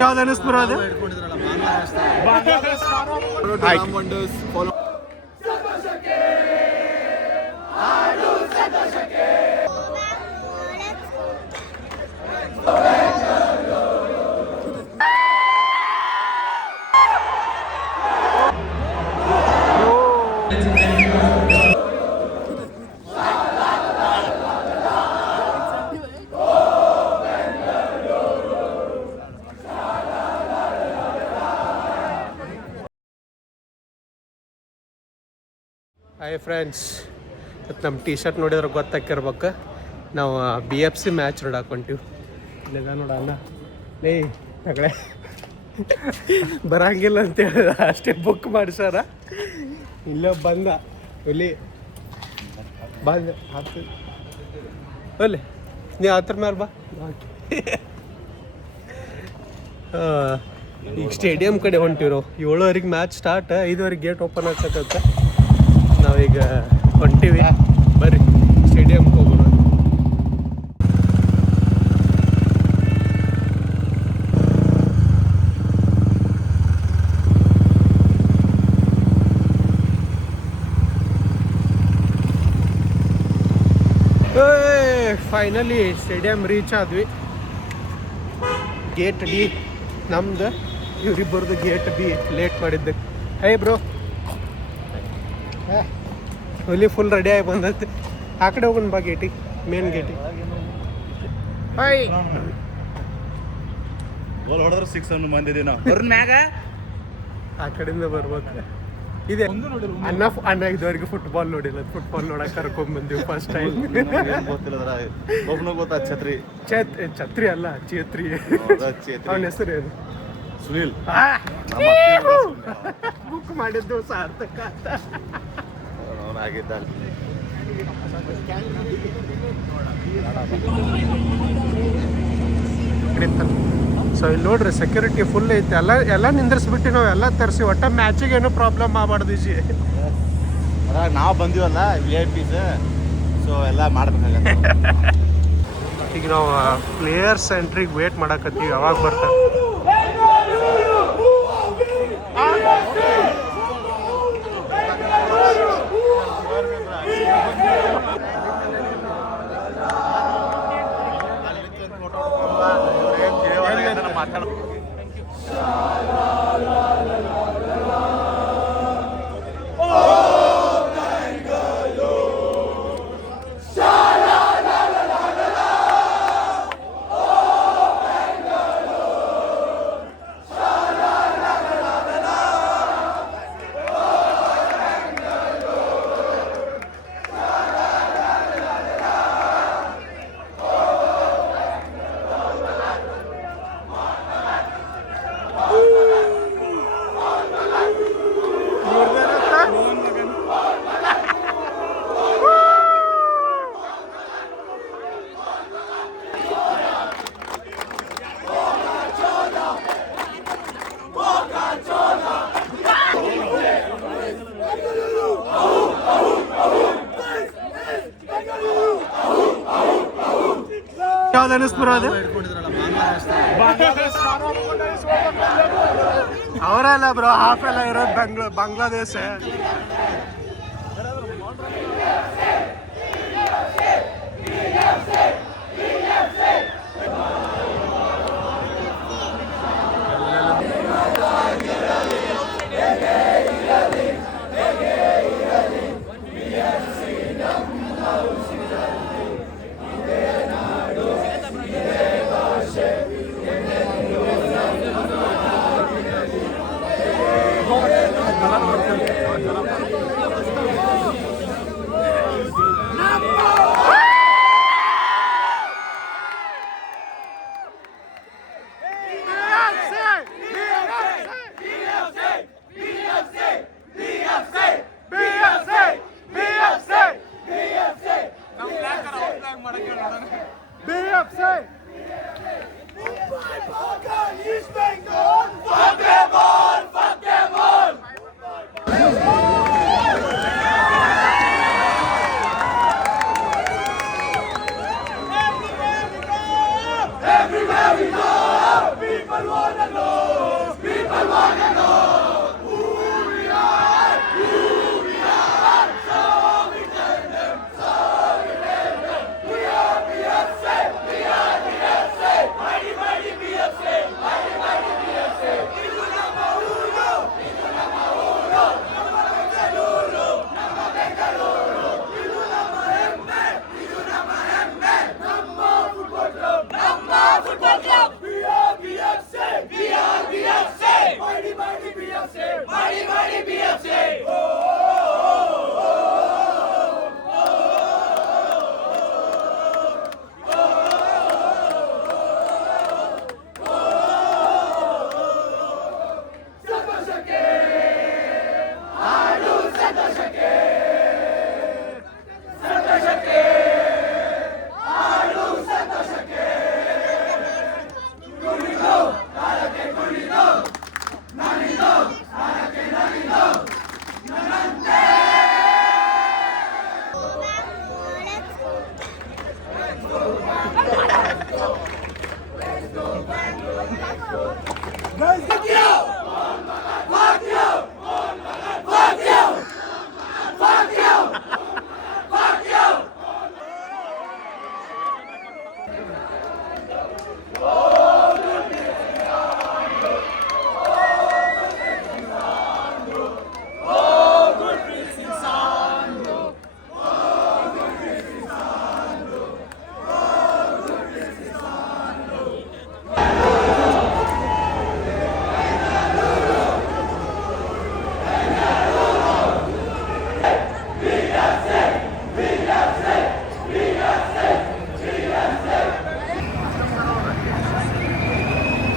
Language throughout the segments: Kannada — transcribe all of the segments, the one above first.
ಯಾವ್ದು ಅನಿಸ್ತು ಬರೋ ಅದು ಹಾಯ್ ಫ್ರೆಂಡ್ಸ್, ಮತ್ತು ನಮ್ಮ ಟಿ ಶರ್ಟ್ ನೋಡಿದ್ರೆ ಗೊತ್ತಾಕಿರ್ಬೇಕು. ನಾವು BFC ಮ್ಯಾಚ್ ನೋಡಾಕೊಂತೀವಿ. ಇಲ್ಲಿದ ನೋಡಲ್ಲ ಲೇ ತಗಳೆ ಬರಂಗಿಲ್ಲ ಅಂತ ಹೇಳಿದ ಅಷ್ಟೇ ಬುಕ್ ಮಾಡಿಸಾರ. ಇಲ್ಲ ಬಂದ ಇಲ್ಲಿ ಬಂದ ಹತ್ತು ಅಲ್ಲಿ ನೀ ಹತ್ರ ಮೇಲೆ ಬಾ. ಈಗ ಸ್ಟೇಡಿಯಂ ಕಡೆ ಹೊಂಟಿರೋ. 7:00 ಮ್ಯಾಚ್ ಸ್ಟಾರ್ಟ್, 5:00 ಗೇಟ್ ಓಪನ್ ಆಗ್ತಕ್ಕಂತ. ನಾವೀಗ ಹೊಂಟಿವಿ, ಬರ್ರಿ ಸ್ಟೇಡಿಯಂಗೆ ಹೋಗೋಣ. ಫೈನಲಿ ಸ್ಟೇಡಿಯಂ ರೀಚ್ ಆದ್ವಿ. ಗೇಟ್ ಡಿ ನಮ್ದು, ಇವ್ರಿಬ್ಬರದು ಗೇಟ್ ಬಿ ಲೇಟ್ ಮಾಡಿದ್ದಕ್ಕೆ. ಹೇ ಬ್ರೋ, ಇಲ್ಲಿ ಫುಲ್ ರೆಡಿ ಆಗಿ ಬಂದೈತಿ. ಆ ಕಡೆ ಹೋಗೋಣ ಬಾ ಗೇಟಿಗೆ, ಮೇನ್ ಗೇಟಿಗೆ. ಹಾಯ್ ಹೊಡೆದ್ರೆ 6 ಅನ್ನು ಮಂದಿದ್ದೀವಿ ನಾವು. ಮ್ಯಾಗ ಆ ಕಡೆಯಿಂದ ಬರ್ಬೇಕು. ಇದೆ ಅಣ್ಣ ಇದುವರೆಗೆ ಫುಟ್ಬಾಲ್ ನೋಡಿಲ್ಲ. ಫುಟ್ಬಾಲ್ ನೋಡಕ್ ಕರ್ಕೊಂಡ್ ಬಂದಿವಿ ಫಸ್ಟ್ ಟೈಮ್. ಗೊತ್ತಿಲ್ಲ ಒಬ್ಬನ ಗೊತ್ತಾ ಛತ್ರಿ ಛತ್ರಿ ಅಲ್ಲ, ಚೇತ್ರಿ. ಅವನ ಹೆಸರು ಏನು? ಸುನೀಲ್. ಬುಕ್ ಮಾಡಿದ್ದು ಸಾರ್ಥಕ ಅಂತ ಅವನಾಗಿದ್ದ. ಸೊ ಇಲ್ಲಿ ನೋಡ್ರಿ, ಸೆಕ್ಯೂರಿಟಿ ಫುಲ್ ಐತೆ. ಎಲ್ಲ ನಿಂದ್ರಿಸ್ಬಿಟ್ಟು ನಾವು ಎಲ್ಲ ತರಿಸಿ ಒಟ್ಟ ಮ್ಯಾಚಿಗೆ ಏನೂ ಪ್ರಾಬ್ಲಮ್ ಆಗಬಾರ್ದು. ನಾವು ಬಂದಿವಲ್ಲ VIPs, ಸೊ ಎಲ್ಲ ಮಾಡ್ಬೇಕಾಗತ್ತೆ. ಈಗ ನಾವು ಪ್ಲೇಯರ್ಸ್ ಎಂಟ್ರಿಗೆ ವೇಟ್ ಮಾಡಕತ್ತೀವಿ, ಯಾವಾಗ ಬರ್ತಾರೆ. ಯಾವ್ದು ಅನಿಸ್ತು ಬರೋ ಅದು ಅವರಲ್ಲ ಬ್ರೋ, ಹಾಫ್ ಎಲ್ಲ ಇರೋದು Bangladesh. Everywhere we go, people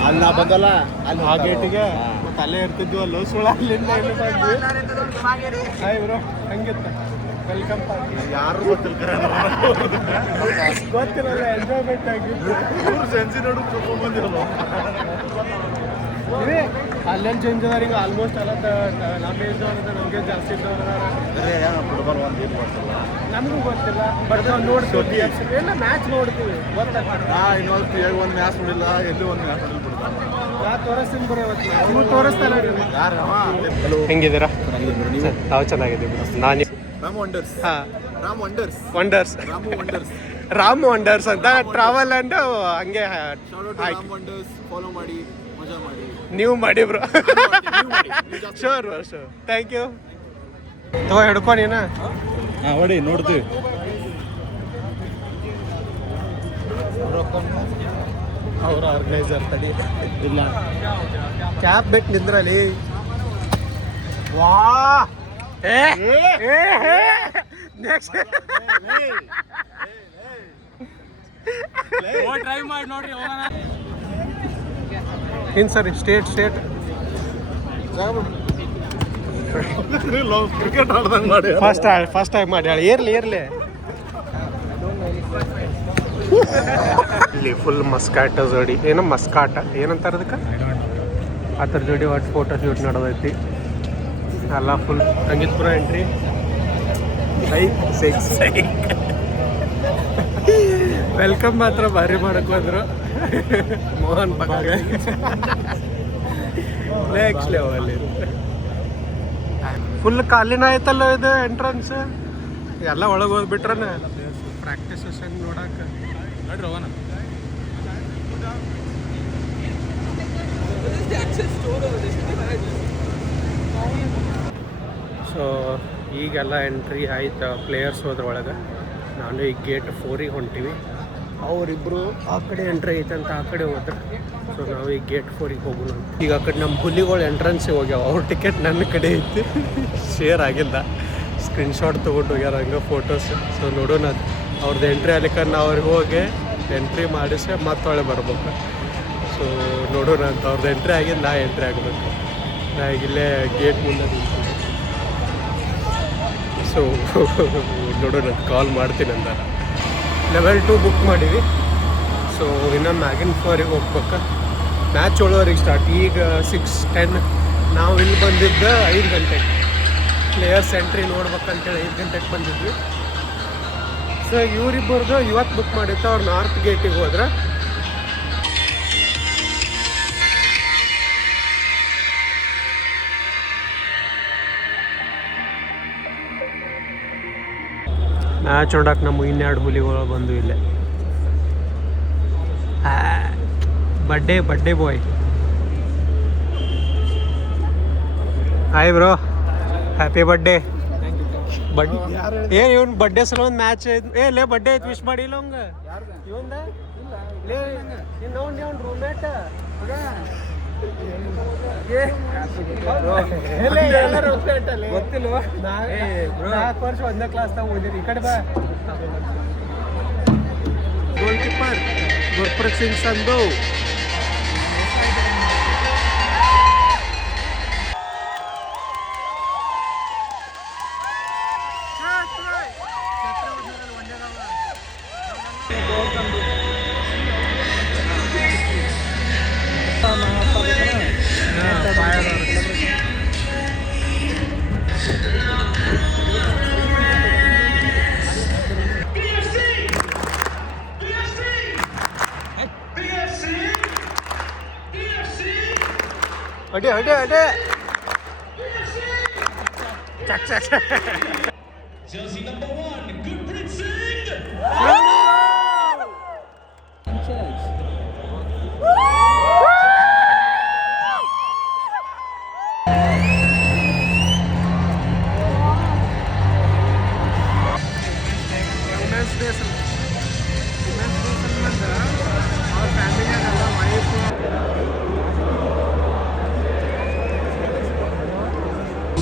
ಅಲ್ಲಿ ನಾ ಬಂದಲ್ಲ ಅಲ್ಲಿ ಆ ಗೇಟಿಗೆ ಮತ್ತೆ ಅಲ್ಲೇ ಇರ್ತಿದ್ವಿ ಅಲ್ಲೋ ಸುಳ್ಳ ಅಲ್ಲಿಂದ ಇಲ್ಲಿ ಬಂದ್ವಿ. ಹಾಯ್ ಬ್ರೋ, ಹಂಗಿತ್ತ ವೆಲ್ಕಮ್ ಪಾರ್ಟಿ. ಯಾರು ಗೊತ್ತಿಲ್ಲ ಗೊತ್ತಿರಲ್ಲ, ಎಂಜಾಯ್ಮೆಂಟ್ ಆಗಿತ್ತು. ಸೆನ್ಸಿ ನೋಡು ಬಂದಿರಲ್ಲ ಇದೇ ಅಲ್ಲೆಲ್ಲಿ ಚೇಂಜ್ ಅದಾರ ಈಗ ಆಲ್ಮೋಸ್ಟ್ ಎಲ್ಲ ನಮ್ಮ ಏಜ್ ಅವ್ರದ ನಮಗೆ ಜಾಸ್ತಿ ಇದ್ದವ್ರ ಫುಟ್ಬಾಲ್ ಒಂದು ಏನು ಗೊತ್ತಿಲ್ಲ ನಮಗೂ ಗೊತ್ತಿಲ್ಲ. ಬಟ್ ನಾವು ನೋಡ್ತೀವಿ, ಎಲ್ಲ ಮ್ಯಾಚ್ ನೋಡ್ತೀವಿ ಗೊತ್ತಾಗ. ಇನ್ನೊಂದು ಒಂದು ಮ್ಯಾಚ್ ನೋಡಿಲ್ಲ, ಎಲ್ಲಿ ಒಂದು ಮ್ಯಾಚ್ ನೋಡಿಲ್ಲ ಬಿಡ್ತಾನೆ. ನಾ ತೋರಿಸ್ತೀನಿ ಬರೋ ನೀವು ತೋರಿಸ್ತಾನೆ. ಯಾರು ಹೆಂಗಿದ್ದೀರಾ? ನೀವು ನಾವು ಚೆನ್ನಾಗಿದ್ದೀವಿ. ನಾನು ರಾಮ್ ವಂಡರ್ಸ್. ಹಾಂ, Ram wonders. Wonders, Ramu wonders. Ram wonders ಅಂತ ಟ್ರಾವೆಲ್ ಅಂಡ್ ಹಂಗೆ ರಾಮ್ ವಂಡರ್ಸ್ ಫಾಲೋ ಮಾಡಿ, ಮಜಾ ಮಾಡಿ. ನೀವು ಮಾಡಿ bro. Sure sure, thank you. ತಗೋ ಹಿಡ್ಕೊ ನೀನು. ಹಾಂ ಹೊಡಿ, ನೋಡ್ತೀವಿ. ಅವ್ರ ಆರ್ಗನೈಸರ್ ತಡಿ ಇಲ್ಲ ಕ್ಯಾಪ್ ಬೇಕು ನಿಂದ್ರಲ್ಲಿ. ವಾ ನೆಕ್ಸ್ಟ್ ಟ್ರೈ ಮಾಡಿ ನೋಡ್ರಿ ಹೋಗೋಣ. ಇನ್ ಸರಿ ಸ್ಟೇಟ್ ಕ್ರಿಕೆಟ್ ಆಡ್ದಂಗೆ ಮಾಡಿ. ಫಸ್ಟ್ ಟೈಮ್ ಮಾಡಿ ಹೇಳಿ. ಇರ್ಲಿ ಇಲ್ಲಿ ಫುಲ್ ಮಸ್ಕಾಟ ಜೋಡಿ, ಏನೋ ಮಸ್ಕಾಟ ಏನಂತಾರೆ ಅದಕ್ಕೆ, ಅದ್ರ ಜೋಡಿ ಒಟ್ಟು ಫೋಟೋ ಶೂಟ್ ನಡೆದೈತಿ ಎಲ್ಲ ಫುಲ್. ಹಂಗಿತ್ಪುರ ಎಂಟ್ರಿ ವೆಲ್ಕಮ್ ಮಾತ್ರ ಭಾರಿ ಮಾಡಕ್ ಬಂದ್ರು. Mohan next level. ಫುಲ್ ಕಾಲಿನ ಆಯ್ತಲ್ಲ ಇದು ಎಂಟ್ರನ್ಸ್. ಎಲ್ಲ ಒಳಗೆ ಹೋಗ್ಬಿಟ್ರನ ಪ್ರಾಕ್ಟೀಸ್ ಸೆಷನ್ ನೋಡಕ್ಕೆ. ನೋಡ್ರಿ ಹೋಗೋಣ. ಸೊ ಈಗೆಲ್ಲ ಎಂಟ್ರಿ ಆಯ್ತು, ಪ್ಲೇಯರ್ಸ್ ಹೋದ್ರ ಒಳಗೆ. ನಾನು ಈಗ ಗೇಟ್ 4ಗೆ ಹೊಂಟೀವಿ. ಅವರಿಬ್ಬರು ಆ ಕಡೆ ಎಂಟ್ರಿ ಐತೆ ಅಂತ ಆ ಕಡೆ ಹೋದ್ರೆ. ಸೊ ನಾವು ಈಗ ಗೇಟ್ 4ಗೆ ಹೋಗೋಣ. ಈಗ ಆ ಕಡೆ ನಮ್ಮ ಹುಲಿಗಳು ಎಂಟ್ರೆನ್ಸಿಗೆ ಹೋಗ್ಯಾವ. ಅವ್ರ ಟಿಕೆಟ್ ನನ್ನ ಕಡೆ ಐತಿ, ಶೇರ್ ಆಗಿಲ್ಲ. ಸ್ಕ್ರೀನ್ಶಾಟ್ ತೊಗೊಂಡು ಹೋಗ್ಯಾರ ಹಂಗೆ ಫೋಟೋಸ್. ಸೊ ನೋಡೋಣ ಅವ್ರದ್ದು ಎಂಟ್ರಿ ಆಗ್ಲಿಕ್ಕೆ ನಾವು ಅವ್ರಿಗೆ ಹೋಗಿ ಎಂಟ್ರಿ ಮಾಡಿಸಿ ಮತ್ತೊಳೆ ಬರ್ಬೇಕು. ಸೊ ನೋಡೋಣ ಅಂತ. ಅವ್ರದ್ದು ಎಂಟ್ರಿ ಆಗಿದ್ದು ನಾ ಎಂಟ್ರಿ ಆಗಬೇಕು. ನಾ ಈಗ ಇಲ್ಲೇ ಗೇಟ್ ಮುಂದೆ ನಿಂತಿದ್ದೆ. ಸೊ ನೋಡೋಣ, ಕಾಲ್ ಮಾಡ್ತೀನಿ ಅಂದ. ಲೆವೆಲ್ 2 ಬುಕ್ ಮಾಡೀವಿ. ಸೊ ಇನ್ನು ಮ್ಯಾಗಿನ ಫ್ಲೋರಿಗೆ ಹೋಗ್ಬೇಕು. Match 7 start. ಈಗ 6:10. ನಾವು ಇಲ್ಲಿ ಬಂದಿದ್ದು 5 ಗಂಟೆಗೆ. ಪ್ಲೇಯರ್ಸ್ ಎಂಟ್ರಿ ನೋಡ್ಬೇಕಂತೇಳಿ 5 ಗಂಟೆಗೆ ಬಂದಿದ್ವಿ. ಸೊ ಇವರಿಬ್ಬರದು ಇವತ್ತು ಬುಕ್ ಮಾಡಿತ್ತು. ಅವ್ರು ನಾರ್ತ್ ಗೇಟಿಗೆ ಹೋದ್ರೆ ಮ್ಯಾಚ್ ನೋಡಕ್ಕೆ ನಮ್ಮ ಇನ್ನೆರಡು ಹುಲಿಗಳು ಬಂದು ಇಲ್ಲೇ. Birthday boy. Hi bro, happy birthday. ಏನ್ ಇವನ್ ಬರ್ಡೇ ಸಲ ಒಂದು ಮ್ಯಾಚ್ ಲೇ ಬರ್ಡೇ ಐತಿ, ವಿಶ್ ಮಾಡಿಲ್ಲ ಅವಂಗ ಇವಂದ ಲೇ ಇನ್ನೊಂದು ರೂಮ್ಮೇಟ್ ಗೊತ್ತಿಲ್ವ? 4 ವರ್ಷ ಒಂದೇ ಕ್ಲಾಸ್ ತಾವು ಓದಿರಿ. ಈ ಕಡೆ ಬಾ. Goalkeeper Gurpreet Singh Sandhu. ಅಡೆ ಚಕ್ ಚಕ್. Jersey number 1, Gurpreet Singh.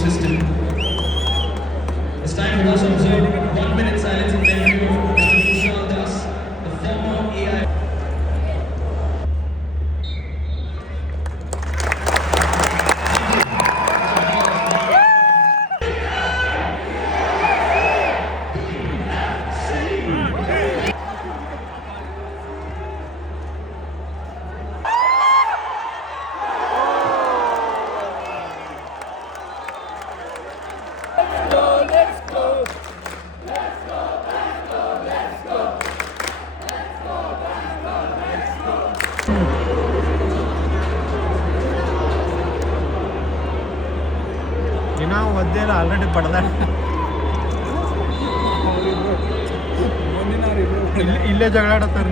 System. It's time for us to observe 1 minute silence in memory of Mr. Kushal Das, the former AI. ದಿನ ಒದ್ದೇಲ್ಲ ಆಲ್ರೆಡಿ ಪಡೆದ ಇಲ್ಲೇ ಜಗಳ ಆಡತ್ತಾರೆ.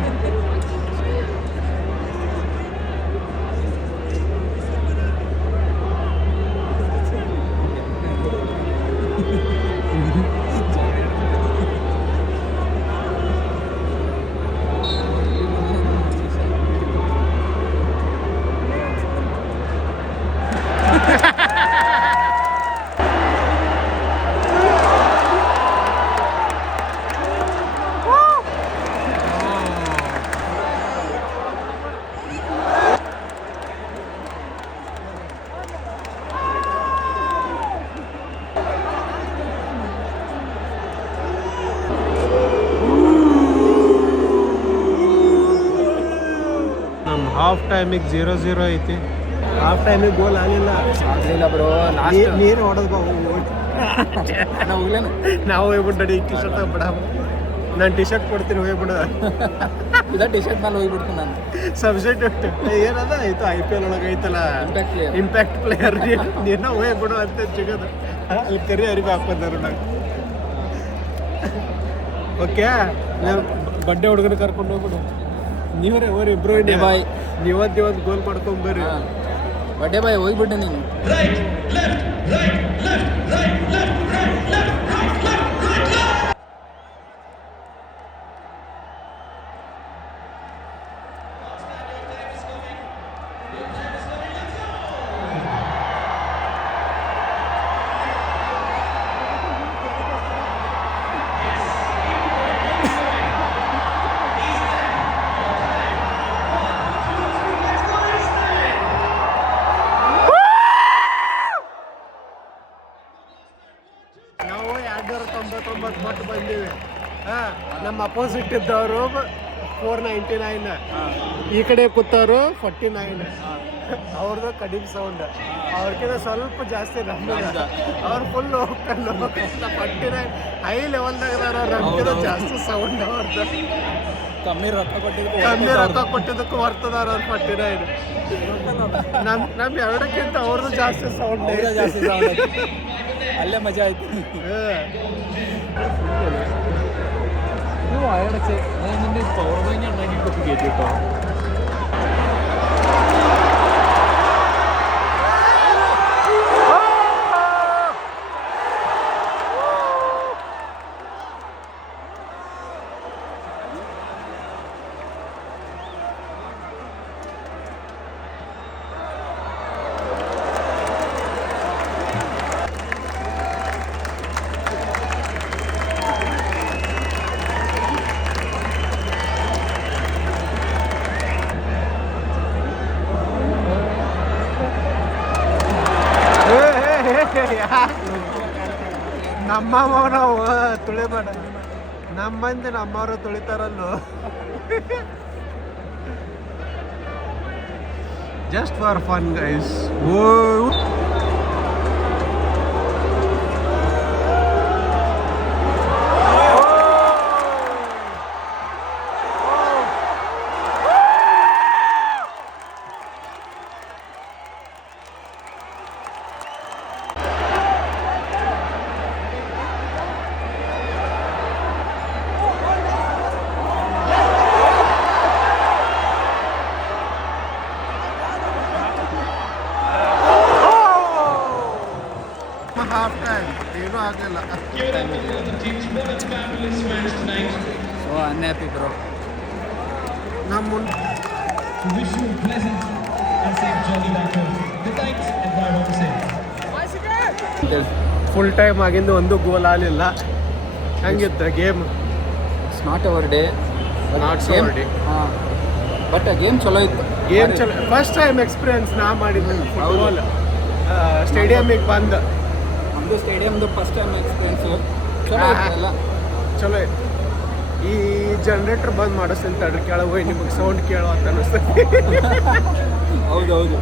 ಹಾಫ್ ಟೈಮಿಗೆ 0-0 ಐತಿ. ಹಾಫ್ ಟೈಮಿಗೆ ಗೋಲ್ ಆಗಲಿಲ್ಲ ಬ್ರೋ. ನೀರು ಹೊಡೆದ್ ನಾವು ಹೋಗ್ಬಿಟ್ಟು ನಡಿ ಟಿ ಶರ್ಟ್ ಬಿಡ. ನಾನು ಟಿ ಶರ್ಟ್ ಕೊಡ್ತೀನಿ ಹೋಗ್ಬಿಡ. ಟಿ ಶರ್ಟ್ ಮೇಲೆ ಹೋಗ್ಬಿಡ್ತೀನಿ ನಾನು. ಸಬ್ಸ್ಟಿಟ್ಯೂಟ್ ಏನದ ಆಯ್ತು IPL ಒಳಗೆ ಐತಲ್ಲ ಇಂಪ್ಯಾಕ್ಟ್ ಪ್ಲೇಯರ್. ನೀನು ಹೋಗ್ಬಿಡು ಅಂತ ಸಿಗೋದು. ಅಲ್ಲಿ ಕರಿ ಅರಿವಿ ಹಾಕೊಂಡಾರು ನಂಗೆ. ಓಕೆ, ಬಡ್ಡೆ ಹುಡುಗನ ಕರ್ಕೊಂಡು ಹೋಗ್ಬಿಡು. ನೀವರೇ ಹೋರಿ ಇಬ್ರು ಬಾಯ್. ನೀವತ್ತು ಗೋಲ್ ಮಾಡ್ಕೊಂಬರ್ರಿ. ಬಡ್ಡೆ ಬಾಯ್ ಹೋಗ್ಬಿಟ್ಟೆ ನೀನು. Right, left, right, left, right, left, right, left, right, left, right, left. ನಾವು 299 ಕೊಟ್ಟು ಬಂದೀವಿ. ನಮ್ಮ ಅಪೋಸಿಟ್ ಇದ್ದವರು 499, ಈ ಕಡೆ ಕೂತವರು 49. ಅವ್ರದ್ದು ಕಡಿಮೆ ಸೌಂಡ್, ಅವ್ರಿಗಿಂತ ಸ್ವಲ್ಪ ಜಾಸ್ತಿ ನಮ್ಮದ. ಅವ್ರು ಫುಲ್ 49 ಹೈ ಲೆವೆಲ್ದಾಗ ನಮ್ಗಿಂತ ಜಾಸ್ತಿ ಸೌಂಡ್ ಅವ್ರದ್ದು. ಕಮ್ಮಿ ರೊಕ್ಕ ಕೊಟ್ಟಿದ್ದಕ್ಕೂ ಬರ್ತದಾರ ಅವ್ರು 49. ನಮ್ಮ ಎರಡಕ್ಕಿಂತ ಅವ್ರದ್ದು ಜಾಸ್ತಿ ಸೌಂಡ್. ಅಲ್ಲೇ ಮಜಾ ಆಯ್ತು. വായടച്ച് ഞാൻ നിന്റെ പവർ ബാങ്ക് ഉണ്ടാക്കി കൊത്തി കയറ്റിട്ടോ. ನಮ್ಮ ನಾವು ತುಳಿಬೇಡ, ನಮ್ಮಂದು ನಮ್ಮವರು ತುಳಿತಾರಲ್ಲೋ. Just for fun guys. Oh half time ಏನೂ ಆಗಲಿಲ್ಲ. So unhappy bro. ನಮ್ಮ To wish you a pleasant and safe journey back home. Good night and bye what to say. Full time ಆಗಿಂದ ಒಂದು ಗೋಲ್ ಆಗಲಿಲ್ಲ. ಹಂಗಿತ್ತು game. It's not our day. Not our day. ಹಾಂ, ಬಟ್ ಗೇಮ್ ಚಲೋ ಇತ್ತು. ಗೇಮ್ ಚಲೋ. ಫಸ್ಟ್ ಟೈಮ್ ಎಕ್ಸ್ಪೀರಿಯನ್ಸ್ ನಾ ಮಾಡಿದ್ದು ಫುಟ್ಬಾಲ್ ಸ್ಟೇಡಿಯಮಿಗೆ ಬಂದು. ನಮ್ಮದು ಸ್ಟೇಡಿಯಮ್ದು ಫಸ್ಟ್ ಟೈಮ್ ಎಕ್ಸ್ಪೀರಿಯನ್ಸು ಚಲೋ ಇತ್ತು ಎಲ್ಲ. ಚಲೋ ಇತ್ತು. ಈ ಜನ್ರೇಟರ್ ಬಂದ್ ಮಾಡಿಸ್ತೀನಿ ತಡ್ರಿ, ಕೆಳಗೆ ಹೋಗಿ ನಿಮಗೆ ಸೌಂಡ್ ಕೇಳೋ ಅಂತ ಅನಿಸ್ತದೆ. ಹೌದೌದು.